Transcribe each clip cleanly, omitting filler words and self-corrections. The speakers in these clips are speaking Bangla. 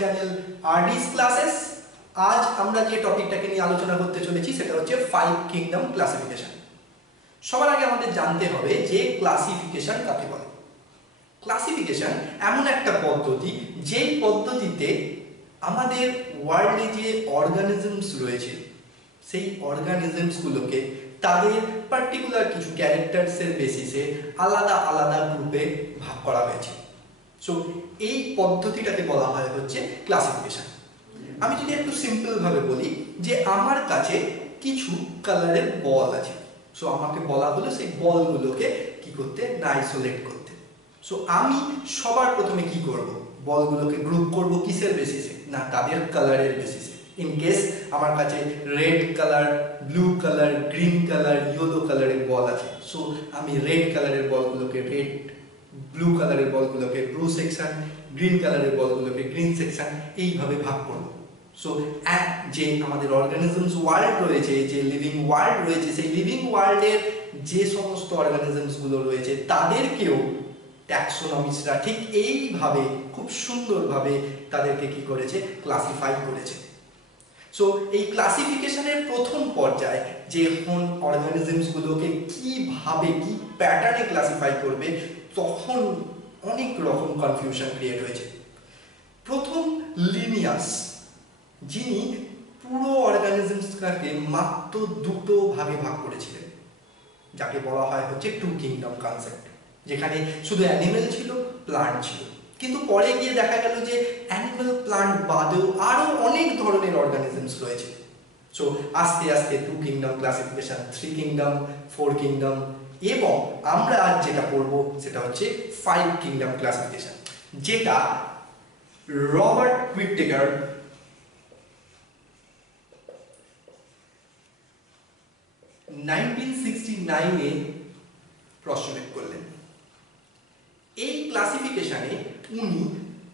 Channel আরডিস classes. আজ আমরা যে টপিকটাকে নিয়ে আলোচনা করতে চলেছি সেটা হচ্ছে 5 কিংডম ক্লাসিফিকেশন। সবার আগে আমাদের জানতে হবে যে ক্লাসিফিকেশন কাকে বলে। ক্লাসিফিকেশন এমন একটা পদ্ধতি যেই পদ্ধতিতে আমাদের ওয়ার্ল্ডে যে অর্গানিজমস রয়েছে সেই অর্গানিজমসগুলোকে তাদের পার্টিকুলার কিছু ক্যারেক্টারসের বেসিসে আলাদা আলাদা গ্রুপে ভাগ করা হয়েছে। সো এই পদ্ধতিটাকে বলা হয় হচ্ছে ক্লাসিফিকেশন। আমি যদি একটু সিম্পল ভাবে বলি যে আমার কাছে কিছু কালারের বল আছে, সো আমাকে বলা হলো সেই বলগুলোকে কি করতে না আইসোলেট করতে। সো আমি সবার প্রথমে কি করব, বলগুলোকে গ্রুপ করব কিসের বেসিসে না তাদের কালারের বেসিসে। ইন কেস আমার কাছে red colour, blue colour, green colour, yellow কালারের বল আছে, সো আমি রেড কালারের বলগুলোকে রেড, ব্লু কালারের বলগুলোকে ব্লু সেকশন, গ্রিন কালারের বলগুলোকে গ্রিন সেকশন, এইভাবে ভাগ করব। সো যে আমাদের অর্গানিজমস ওয়ার্ল্ড রয়েছে, যে লিভিং ওয়ার্ল্ড রয়েছে, সেই লিভিং ওয়ার্ল্ডের যে সমস্ত অর্গানিজমসগুলো রয়েছে তাদেরকেও ট্যাক্সোনমিস্টরা ঠিক এইভাবে খুব সুন্দরভাবে তাদেরকে কি করেছে, ক্লাসিফাই করেছে। সো এই ক্লাসিফিকেশনের প্রথম পর্যায়ে যে কোন অর্গানিজমসগুলোকে কিভাবে কি প্যাটার্নে ক্লাসিফাই করবে তখন অনেক রকম কনফিউশন ক্রিয়েট হয়েছে। প্রথম লিনিয়াস, যিনি পুরো অর্গানিজমসটাকে মাত্র দুটো ভাগে ভাগ করেছিলেন, যাকে বলা হয় হচ্ছে টু কিংডম কনসেপ্ট, যেখানে শুধু অ্যানিমেল ছিল, প্লান্ট ছিল। কিন্তু পরে গিয়ে দেখা গেল যে অ্যানিমেল প্লান্ট বাদেও আরো অনেক ধরনের অর্গানিজমস রয়েছে। সো আস্তে আস্তে two kingdom classification, 3 kingdom, 4 kingdom, এবং আমরা আজ যেটা পড়বো সেটা হচ্ছে 5 কিংডম ক্লাসিফিকেশন, যেটা রবার্ট হুইটেকার 1969-এ প্রস্তুত করলেন। এই ক্লাসিফিকেশনে উনি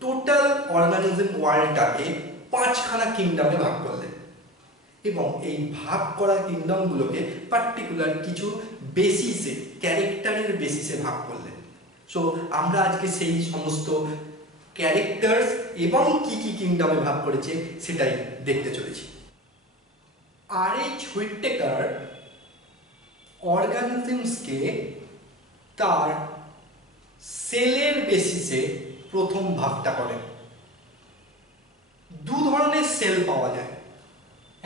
টোটাল অর্গানিজম ওয়ার্ল্ডটাকে 5খানা কিংডমে ভাগ করলেন এবং এই ভাগ করা কিংডমগুলোকে পার্টিকুলার কিছু বেসিসে, ক্যারেক্টারের বেসিসে ভাগ করলেন। সো আমরা আজকে সেই সমস্ত ক্যারেক্টারস এবং কি কি কিংডমে ভাগ করেছে সেটাই দেখতে চলেছি। আর.এইচ. হুইটেকার অর্গানিজমসকে তার সেলের বেসিসে প্রথম ভাগটা করেন। দু ধরনের সেল পাওয়া যায়,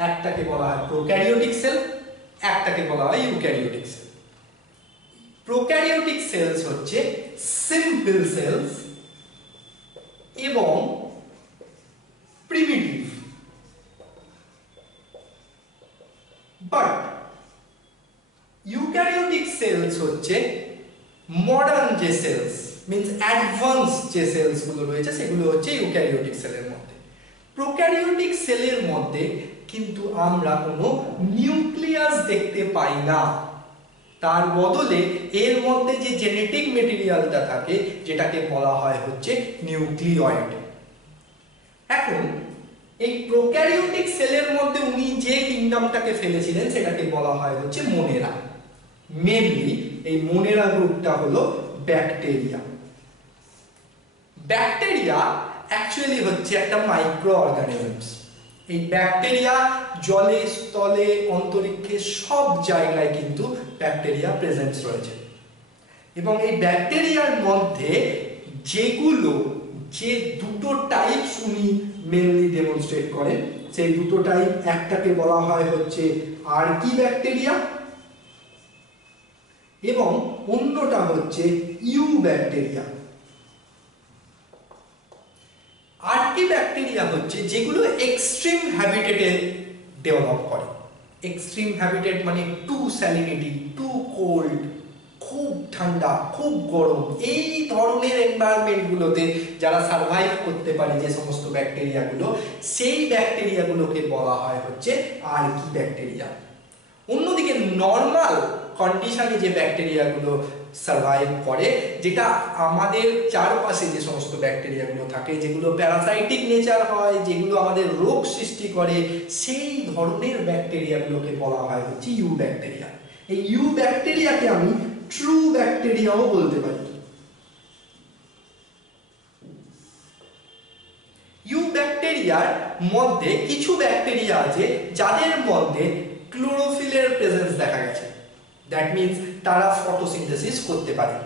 একটাকে বলা হয় প্রোক্যারিওটিক সেল, একটাকে বলা হয় ইউক্যারিওটিক সেল। প্রোক্যারিওটিক সেলস হচ্ছে সিম্পল সেলস এবং প্রিমিটিভ, বাট ইউক্যারিওটিক সেলস হচ্ছে মডার্ন যে সেলস, মিন্স অ্যাডভান্স যে সেলসগুলো রয়েছে সেগুলো হচ্ছে ইউক্যারিওটিক সেলের মধ্যে। প্রোক্যারিওটিক সেলের মধ্যে কিন্তু আমরা কোনো নিউক্লিয়াস দেখতে পাই না, তার বদলে এর মধ্যে যে জেনেটিক মেটেরিয়ালটা থাকে যেটাকে বলা হয় হচ্ছে নিউক্লিয়য়েড। এখন এই প্রোক্যারিওটিক সেলের মধ্যে উনি যে কিংডমটাকে ফেলেছিলেন সেটাকে বলা হয় হচ্ছে মোনেরা। মেনলি এই মোনেরা গ্রুপটা হলো ব্যাকটেরিয়া। ব্যাকটেরিয়া অ্যাকচুয়ালি হচ্ছে একটা মাইক্রো অর্গানিজমস। এই ব্যাকটেরিয়া জলে, স্থলে, অন্তরিক্ষে সব জায়গায় কিন্তু ব্যাকটেরিয়া প্রেজেন্স রয়েছে এবং এই ব্যাকটেরিয়ার মধ্যে যে দুটো টাইপস উনি মেনলি ডেমনস্ট্রেট করেন, সেই দুটো টাইপ, একটাকে বলা হয় হচ্ছে আর্কি ব্যাকটেরিয়া এবং অন্যটা হচ্ছে ইউ ব্যাকটেরিয়া। আর্কি ব্যাকটেরিয়া হচ্ছে যেগুলো এক্সট্রিম হ্যাবিটেটে ডেভেলপ করে। এক্সট্রিম হ্যাবিটেট মানে টু স্যালিনিটি, টু কোল্ড, খুব ঠান্ডা, খুব গরম, এই ধরনের এনভায়রনমেন্টগুলোতে যারা সার্ভাইভ করতে পারে যে সমস্ত ব্যাকটেরিয়াগুলো, সেই ব্যাকটেরিয়াগুলোকে বলা হয় হচ্ছে আর্কি ব্যাকটেরিয়া। অন্যদিকে নর্মাল কন্ডিশনে যে ব্যাকটেরিয়াগুলো সার্ভাইভ করে, যেটা আমাদের চারপাশে যে সমস্ত ব্যাকটেরিয়াগুলো থাকে, যেগুলো প্যারাসাইটিক নেচার হয়, যেগুলো আমাদের রোগ সৃষ্টি করে, সেই ধরনের ব্যাকটেরিয়াগুলোকে বলা হয় হচ্ছে ইউ ব্যাকটেরিয়া। এই ইউ ব্যাকটেরিয়াকে আমি ট্রু ব্যাকটেরিয়াও বলতে পারি। ইউ ব্যাকটেরিয়া মধ্যে কিছু ব্যাকটেরিয়া আছে যাদের মধ্যে ক্লোরোফিলের প্রেজেন্স দেখা গেছে, দ্যাট মিন্স তারা ফটোসিনথেসিস করতে পারে।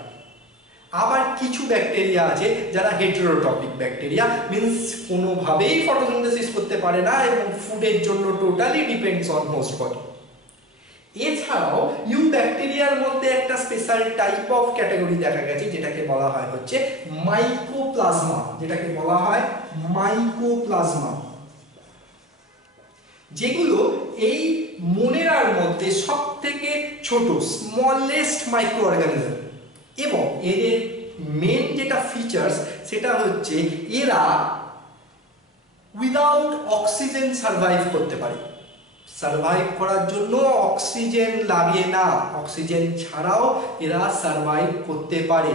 আবার কিছু ব্যাকটেরিয়া আছে যারা হেটেরোট্রপিক ব্যাকটেরিয়া, মিন্স কোনোভাবেই ফটোসিনথেসিস করতে পারে না এবং ফুডের জন্য totally depends on host body. এছাড়াও ব্যাকটেরিয়ার মধ্যে একটা স্পেশাল টাইপ অফ ক্যাটাগরি দেখা গেছে যেটাকে বলা হয় হচ্ছে মাইকোপ্লাজমা, যেটাকে বলা হয় মাইকোপ্লাজমা, যেগুলো এই মোনেরার মধ্যে সবথেকে ছোট স্মলেস্ট মাইক্রো অর্গানিজম। এবং এদের মেন যেটা ফিচার্স সেটা হচ্ছে এরা উইদাউট অক্সিজেন সার্ভাইভ করতে পারে। সার্ভাইভ করার জন্য অক্সিজেন লাগে না, অক্সিজেন ছাড়াও এরা সার্ভাইভ করতে পারে।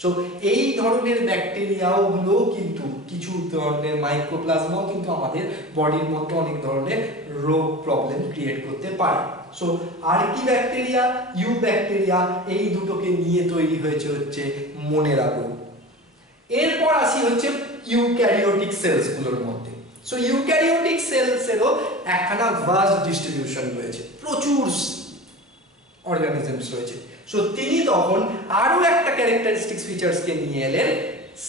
সো এই ধরনের ব্যাকটেরিয়াগুলো কিন্তু কিছু ধরনের মাইক্রোপ্লাজমাও কিন্তু আমাদের বডির মধ্যে অনেক ধরনের রোগ প্রবলেম ক্রিয়েট করতে পারে। সো আর কি ব্যাকটেরিয়া, ব্যাকটেরিয়া, এই দুটোকে নিয়ে তৈরি হয়েছে হচ্ছে মোনেরা গ্রুপ। এরপর আসি হচ্ছে ইউক্যারিওটিক সেলস গুলোর মধ্যে। সো ইউক্যারিওটিক সেলসেরও একখানা ভাস্ট ডিস্ট্রিবিউশন রয়েছে, প্রচুর অর্গানিজমস রয়েছে। সো তিনি তখন আরো একটা ক্যারেক্টারিস্টিক্স ফিচার্সকে নিয়ে এলেন,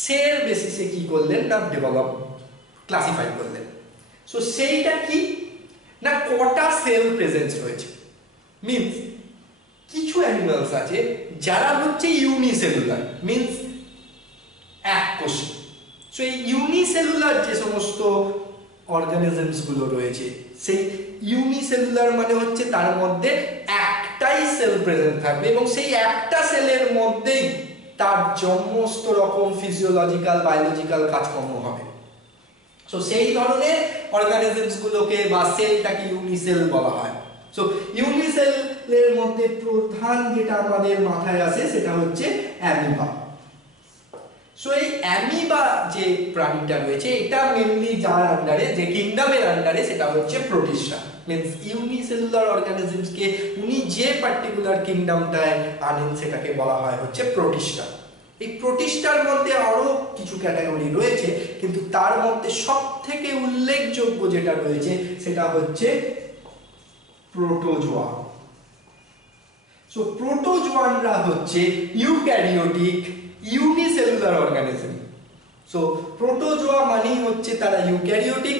সের বেসিসে কি করলেন না ডেভেলপ ক্লাসিফাই করলেন। সো সেইটা কি না কটা সেল প্রেজেন্স রয়েছে, মিন্স কিছু অ্যানিমালস আছে যারা হচ্ছে ইউনিসেলুলার, মিন্স এককোষী। সো এই ইউনিসেলুলার যে সমস্ত অর্গানিজমস গুলো রয়েছে, সেই ইউনিসেলুলার মানে হচ্ছে তার মধ্যে একটাই সেল প্রেজেন্ট থাকবে এবং সেই একটা সেলের মধ্যেই তার সমস্ত রকম ফিজিওলজিক্যাল বায়োলজিক্যাল কাজকর্ম হবে। সো সেই ধরনের অর্গানিজমস গুলোকে বা সেলটাকে ইউনিসেল বলা হয়। সো ইউনিসেলের মধ্যে প্রধান যেটা আমাদের মাথায় আসে সেটা হচ্ছে অ্যামিবা। সো এই অ্যামিবা যে প্রাণীটা রয়েছে এটা মেনলি যার আন্ডারে, যে কিংডমের আন্ডারে, সেটা হচ্ছে প্রোটিস্টা। মিন্স ইউনিসেলুলার অর্গানিজমসকে উনি যে পার্টিকুলার কিংডমটায় আনেন সেটাকে বলা হয় হচ্ছে প্রোটিস্টা। এই প্রোটিস্টার মধ্যে আরো কিছু ক্যাটাগরি রয়েছে, কিন্তু তার মধ্যে সবথেকে উল্লেখযোগ্য যেটা রয়েছে সেটা হচ্ছে প্রোটোজোয়া। সো প্রোটোজোয়ানরা হচ্ছে eukaryotic unicellular organism. So protozoa মানেই হচ্ছে তারা ইউক্যারিওটিক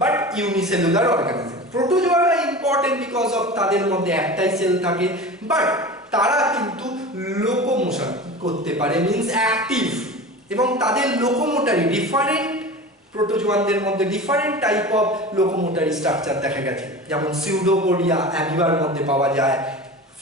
বাট ইউনিসেলুলার অর্গানিজম। প্রোটোজোয়ারা ইম্পর্টেন্ট বিকজ অফ তাদের মধ্যে একটাই সেল থাকে, বাট তারা কিন্তু লোকোমোশন করতে পারে, মিন্স অ্যাক্টিভ, এবং তাদের লোকোমোটারি ডিফারেন্ট, প্রোটোজোয়ানদের মধ্যে ডিফারেন্ট টাইপ অফ লোকোমোটারি স্ট্রাকচার দেখা গেছে, যেমন সিউডোপোডিয়া অ্যামিবার মধ্যে পাওয়া যায়,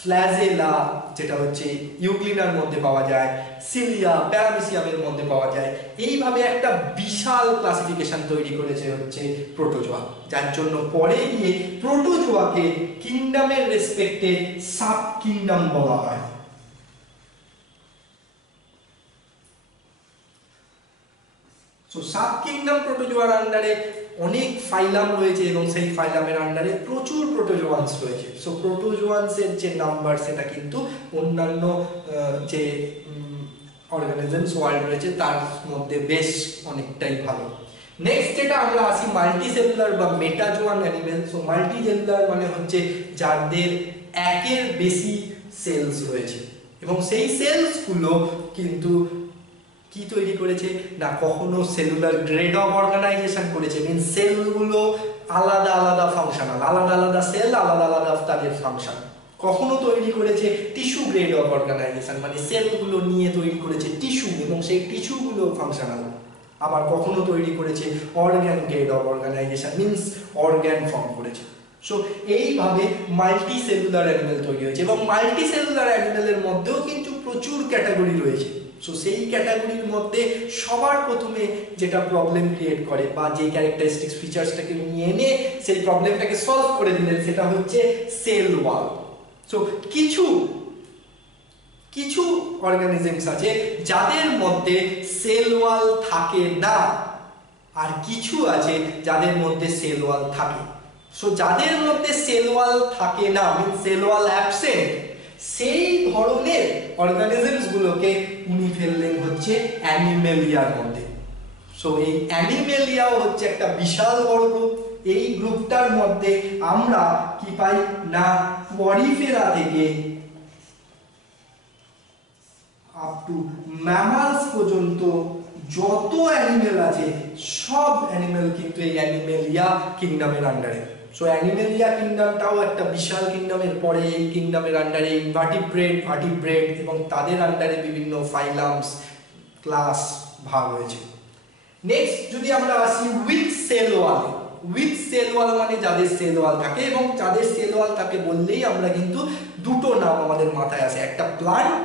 ফ্ল্যাজেলা যেটা হচ্ছে ইউগ্লিনার মধ্যে পাওয়া যায়, সিলিয়া প্যারামিসিয়ামের মধ্যে পাওয়া যায়। এইভাবে একটা বিশাল ক্লাসিফিকেশন তৈরি করেছে হচ্ছে প্রোটোজোয়া, যার জন্য পরে গিয়ে প্রোটোজোয়াকে কিংডমের রেসপেক্টে সাব কিংডম বলা হয়। সো সাব কিংডম প্রোটোজোয়ার আন্ডারে অনেক ফাইলাম রয়েছে এবং সেই ফাইলামের আন্ডারে প্রচুর প্রোটোজোয়ান্স রয়েছে। সো প্রোটোজোয়ান্সের যে নাম্বার সেটা কিন্তু অন্যান্য যে অর্গানিজমস ওয়ার্ল্ড রয়েছে তার মধ্যে বেশ অনেকটাই ভালো। নেক্সট যেটা আমরা আসি মাল্টিসেলুলার বা মেটাজোয়ান অ্যানিমেল। সো মাল্টিসেলুলার মানে হচ্ছে যাদের একের বেশি সেলস রয়েছে এবং সেই সেলসগুলো কিন্তু কি তৈরি করেছে না কখনো সেলুলার গ্রেড অফ অর্গানাইজেশন করেছে, মিন্স সেলগুলো আলাদা আলাদা ফাংশনাল, আলাদা আলাদা সেল, আলাদা আলাদা তাদের ফাংশন। কখনো তৈরি করেছে টিস্যু গ্রেড অফ অর্গানাইজেশন, মানে সেলগুলো নিয়ে তৈরি করেছে টিস্যু এবং সেই টিস্যুগুলো ফাংশনাল। আবার কখনো তৈরি করেছে organ grade of organization, means organ form করেছে। সো এইভাবে মাল্টি সেলুলার অ্যানিমেল তৈরি হয়েছে এবং মাল্টি সেলুলার অ্যানিমেলের মধ্যেও কিন্তু প্রচুর ক্যাটাগরি রয়েছে। সো সেই ক্যাটাগরির মধ্যে সবার প্রথমে যেটা প্রবলেম ক্রিয়েট করে বা যে ক্যারেক্টারিস্টিক্স ফিচার্সটাকে নিয়ে এনে সেই প্রবলেমটাকে সলভ করে দিলেন সেটা হচ্ছে সেল ওয়াল। সো কিছু কিছু অর্গানিজমস আছে যাদের মধ্যে সেল ওয়াল থাকে না, আর কিছু আছে যাদের মধ্যে সেল ওয়াল থাকে। সো যাদের মধ্যে সেল ওয়াল থাকে না, মিন্স সেল ওয়াল অ্যাবসেন্ট, সেই ধরনের অর্গানিজমস গুলোকে উনি ফেললেন হচ্ছে অ্যানিমেলিয়ার মধ্যে। সো এই অ্যানিমেলিয়াও হচ্ছে একটা বিশাল বড় গ্রুপ। এই গ্রুপটার মধ্যে আমরা কি পাই না পরিফেরা থেকে আপ টু ম্যামালস পর্যন্ত যত অ্যানিমেল আছে সব অ্যানিমেল কিন্তু এই অ্যানিমেলিয়া কিংডমের আন্ডারে। সো অ্যানিমেলিয়া কিংডমটাও একটা বিশাল কিংডমের পরে এই কিংডমের আন্ডারে ভার্টিব্রেট এবং তাদের আন্ডারে বিভিন্ন ফাইলামস ক্লাস ভাগ হয়েছে। নেক্সট যদি আমরা আসি উইথ সেল ওয়াল মানে যাদের সেল ওয়াল থাকে, এবং যাদের সেল ওয়াল থাকে বললেই আমরা কিন্তু দুটো নাম আমাদের মাথায় আসে, একটা প্লান্ট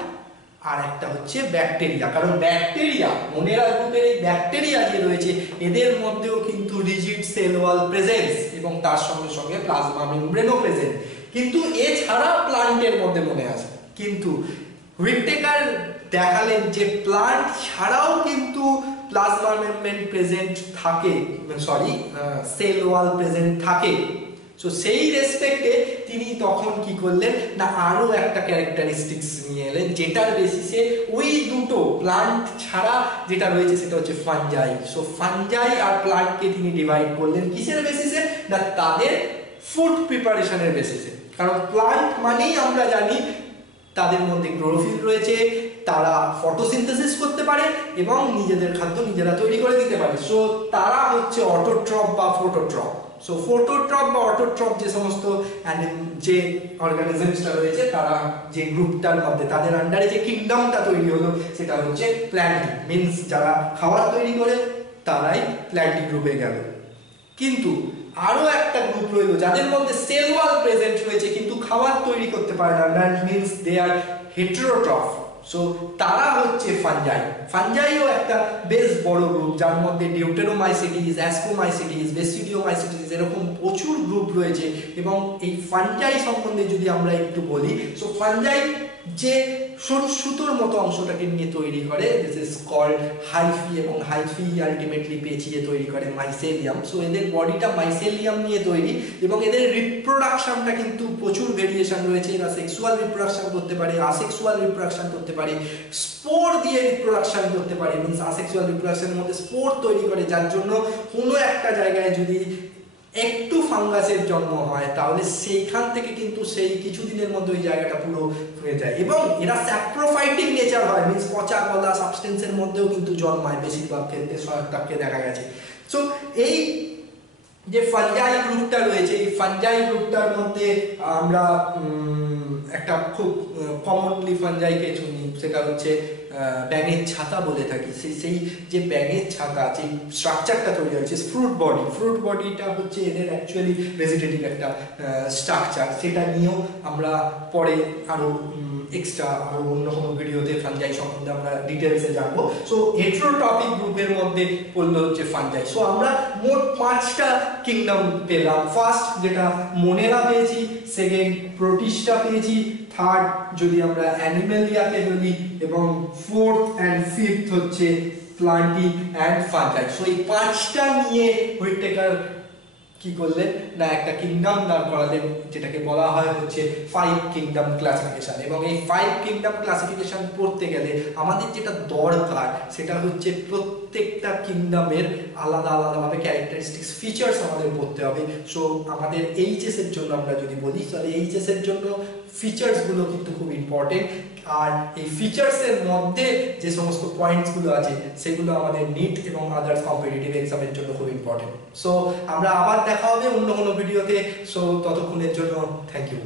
আর একটা হচ্ছে ব্যাকটেরিয়া। কারণ ব্যাকটেরিয়া, মোনেরা গ্রুপের এই ব্যাকটেরিয়া যে রয়েছে এদের মধ্যেও কিন্তু রিজিড সেল ওয়াল প্রেজেন্স এবং তার সঙ্গে সঙ্গে প্লাজমা মেমব্রেনও প্রেজেন্ট। কিন্তু এছাড়া প্লান্টের মধ্যে মনে আছে, কিন্তু হুইটেকার দেখালেন যে প্লান্ট ছাড়াও কিন্তু প্লাজমা মেমব্রেন প্রেজেন্ট থাকে, সেল ওয়াল প্রেজেন্ট থাকে। সো সেই রেসপেক্টে তিনি তখন কি করলেন না আরো একটা ক্যারেক্টারিস্টিক্স নিয়ে এলেন, যেটার বেসিসে ওই দুটো প্লান্ট ছাড়া যেটা রয়েছে সেটা হচ্ছে ফানজাই। সো ফানজাই আর প্লান্টকে তিনি ডিভাইড করলেন কিসের বেসিসে না তাদের ফুড প্রিপারেশনের বেসিসে। কারণ প্লান্ট মানেই আমরা জানি তাদের মধ্যে ক্লোরোফিল রয়েছে, তারা ফটোসিনথেসিস করতে পারে এবং নিজেদের খাদ্য নিজেরা তৈরি করে দিতে পারে। সো তারা হচ্ছে অটোট্রপ বা ফটোট্রপ। সো ফটোট্রপ বা অটোট্রপ যে সমস্ত যে অর্গানিজমসটা রয়েছে তারা যে গ্রুপটার মধ্যে তাদের আন্ডারে যে কিংডমটা তৈরি হলো সেটা হচ্ছে প্ল্যান্ট, মিনস যারা খাবার তৈরি করে তারাই প্ল্যান্ট গ্রুপে গেল। কিন্তু আরো একটা গ্রুপ রইলো যাদের মধ্যে সেল ওয়াল প্রেজেন্ট রয়েছে কিন্তু খাবার তৈরি করতে পারে না, that means they are heterotroph. So তারা হচ্ছে ফানজাইও একটা বেশ বড় গ্রুপ, যার মধ্যে ডিউটেরোমাইসিটিস, অ্যাসকোমাইসিটিস, বেসিডিওমাইসিটিস এরকম প্রচুর গ্রুপ রয়েছে। এবং এই ফানজাই সম্বন্ধে যদি আমরা একটু বলি, সো ফানজাই যে সরু সুতোর মতো অংশটাকে নিয়ে তৈরি করে, দিস ইজ কল্ড হাইফি, এবং হাইফি আলটিমেটলি পেঁচিয়ে তৈরি করে মাইসেলিয়াম। সো এদের বডিটা মাইসেলিয়াম নিয়ে তৈরি এবং এদের রিপ্রোডাকশনটা কিন্তু প্রচুর ভেরিয়েশন রয়েছে। এরা সেক্সুয়াল রিপ্রোডাকশন করতে পারে, আসেক্সুয়াল রিপ্রোডাকশন করতে পারে, স্পোর দিয়ে রিপ্রোডাকশন করতে পারে, মিনস আসেক্সুয়াল রিপ্রোডাকশনের মধ্যে স্পোর তৈরি করে, যার জন্য কোনো একটা জায়গায় যদি একটু ফাঙ্গাসের জন্ম হয় তাহলে সেইখান থেকে কিন্তু সেই কিছুদিনের মধ্যে ওই জায়গাটা পুরো হয়ে যায়। এবং এরা স্যাপ্রোফাইটিক নেচার হয়, মিনস পচা গলা সাবস্টেন্সের মধ্যেও কিন্তু জন্মায় বেশিরভাগ ক্ষেত্রে, সহায়তাকে দেখা গেছে। সো এই যে ফানজাই গ্রুপটা রয়েছে, এই ফানজাই গ্রুপটার মধ্যে আমরা একটা খুব কমনলি ফানজাইকে শুনি, সেটা হচ্ছে ব্যাঙের ছাতা বলে থাকি। সেই যে ব্যাঙের ছাতা যে স্ট্রাকচারটা তৈরি হয়েছে ফ্রুট বডিটা হচ্ছে এদের অ্যাকচুয়ালি ভেজিটেটিভ একটা স্ট্রাকচার। সেটা নিয়েও আমরা পরে আরো এক্সট্রা আরো অন্য কোনো ভিডিওতে ফানজাই সম্বন্ধে আমরা ডিটেলসে জানবো। সো হেটেরোট্রপিক গ্রুপের মধ্যে পড়লো হচ্ছে ফানজাই। সো আমরা মোট 5টা কিংডম পেলাম। ফার্স্ট যেটা মোনেরা পেয়েছি, সেকেন্ড প্রোটিস্টা পেয়েছি, থার্ড যদি আমরা অ্যানিমেলিয়াকে বলি, এবং ফোর্থ অ্যান্ড ফিফথ হচ্ছে প্লান্টিক অ্যান্ড ফানজাই। সো এই 5টা নিয়ে হুইটেকার কি করলেন না একটা কিংডম দাঁড় করালেন, যেটাকে বলা হয় হচ্ছে 5 কিংডম ক্লাসিফিকেশন। এবং এই 5 কিংডম ক্লাসিফিকেশন পড়তে গেলে আমাদের যেটা দরকার সেটা হচ্ছে প্রত্যেকটা কিংডমের আলাদা আলাদাভাবে ক্যারেক্টারিস্টিক্স ফিচার্স আমাদের পড়তে হবে। সো আমাদের এইচএস এর জন্য আমরা যদি বলি তাহলে এইচএস এর জন্য ফিচার্সগুলো কিন্তু খুব ইম্পর্টেন্ট। আর এই ফিচার্সের মধ্যে যে সমস্ত পয়েন্টসগুলো আছে সেগুলো আমাদের নিট এবং আদার্স কম্পিটিটিভ এক্সামের জন্য খুব ইম্পর্টেন্ট। সো আমরা আবার দেখা হবে অন্য কোনো ভিডিওতে। সো ততক্ষণের জন্য থ্যাংক ইউ।